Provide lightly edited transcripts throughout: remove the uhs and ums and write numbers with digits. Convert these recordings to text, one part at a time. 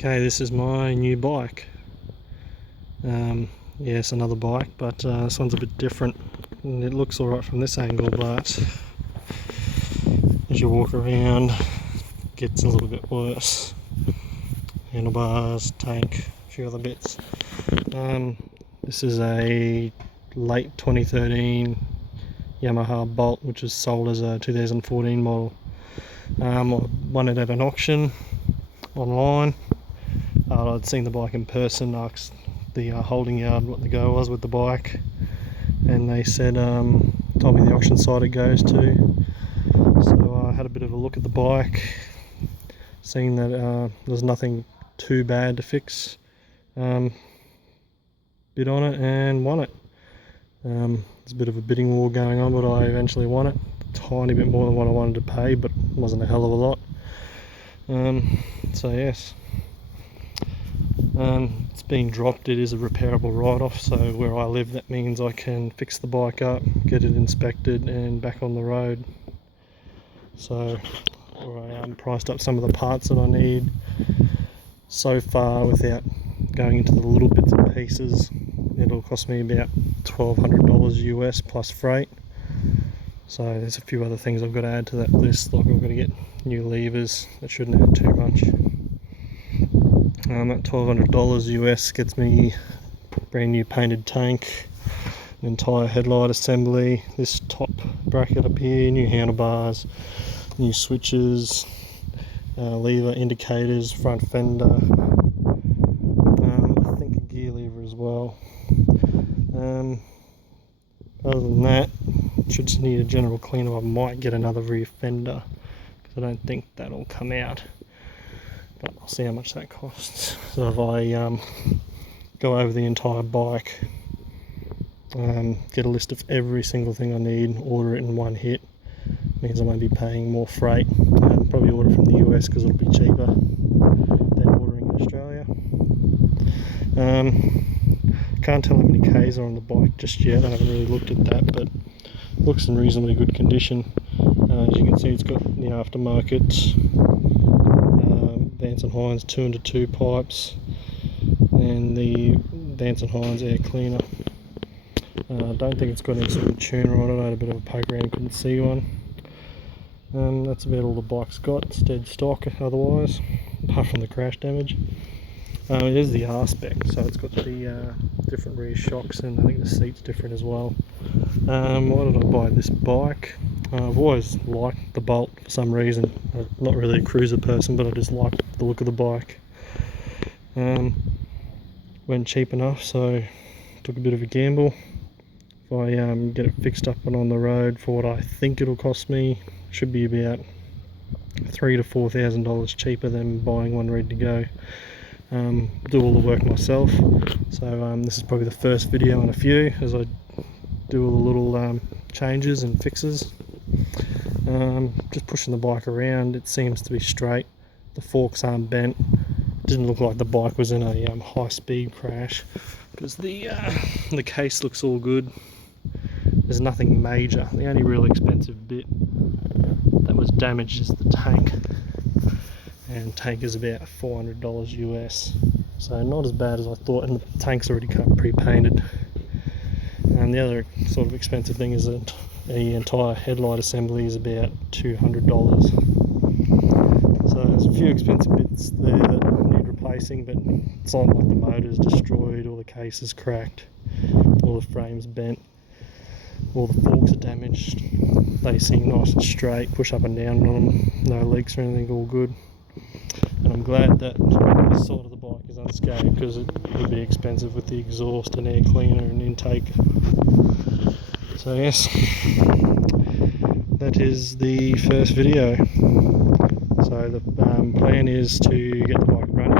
Okay, this is my new bike. Yes, another bike, but this one's a bit different. And it looks alright from this angle, but as you walk around, it gets a little bit worse. Handlebars, tank, a few other bits. This is a late 2013 Yamaha Bolt, which was sold as a 2014 model. I won it at an auction online. I'd seen the bike in person, asked the holding yard what the go was with the bike, and they said, told me the auction site it goes to. So I had a bit of a look at the bike, seeing that there's nothing too bad to fix. Bid on it and won it. There's a bit of a bidding war going on, but I eventually won it. A tiny bit more than what I wanted to pay, but it wasn't a hell of a lot. So yes. It's being dropped. It is a repairable write-off, so where I live that means I can fix the bike up, get it inspected and back on the road. So I priced up some of the parts that I need so far without going into the little bits and pieces. It'll cost me about $1,200 US plus freight. So there's a few other things I've got to add to that list, like I've got to get new levers. That shouldn't add too much. That $1,200 US gets me brand new painted tank, an entire headlight assembly, this top bracket up here, new handlebars, new switches, lever indicators, front fender, I think a gear lever as well. Other than that, should just need a general cleanup. I might get another rear fender because I don't think that'll come out, but I'll see how much that costs. So if I go over the entire bike, get a list of every single thing I need, order it in one hit, means I won't be paying more freight. Probably order from the US because it'll be cheaper than ordering in Australia. Can't tell how many Ks are on the bike just yet. I haven't really looked at that, but looks in reasonably good condition. As you can see, it's got the aftermarket Vance & Hines 2-2 pipes and the Vance & Hines air cleaner. I don't think it's got any sort of tuner on it. I had a bit of a poke around, couldn't see one. That's about all the bike's got. It's dead stock otherwise, apart from the crash damage. It is the R-Spec, so it's got the different rear shocks, and I think the seat's different as well. Why did I buy this bike? I've always liked the Bolt for some reason. I'm not really a cruiser person, but I just like the look of the bike. Went cheap enough, so took a bit of a gamble. If I get it fixed up and on the road for what I think it'll cost me, should be about $3,000 to $4,000 cheaper than buying one ready to go. Do all the work myself, so this is probably the first video in a few as I do all the little changes and fixes. Just pushing the bike around, it seems to be straight. The forks aren't bent. It didn't look like the bike was in a high-speed crash because the case looks all good. There's nothing major. The only really expensive bit that was damaged is the tank, and tank is about $400 US, so not as bad as I thought, and the tank's already pre-painted. And the other sort of expensive thing is that the entire headlight assembly is about $200. So there's a few expensive bits there that need replacing, but it's not like the motor's destroyed or the case is cracked or the frame's bent or the forks are damaged. They seem nice and straight, push up and down on them, no leaks or anything, all good. And I'm glad that this side of the bike is unscathed, because it would be expensive with the exhaust and air cleaner and intake. So yes, that is the first video. So the plan is to get the bike running.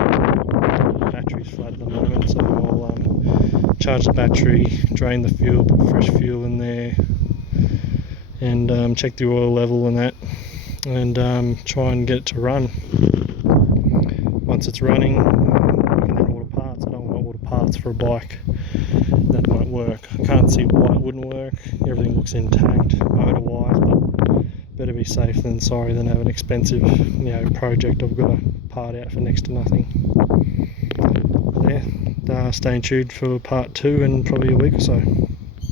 The battery's flat at the moment, so I'll charge the battery, drain the fuel, put fresh fuel in there, and check the oil level and that, and try and get it to run. Once it's running, we can then order parts. I don't want to order parts for a bike that won't work. I can't see why it wouldn't work. Everything looks intact motor-wise, but better be safe than sorry than have an expensive, project I've got to part out for next to nothing. But yeah, stay tuned for part 2 in probably a week or so.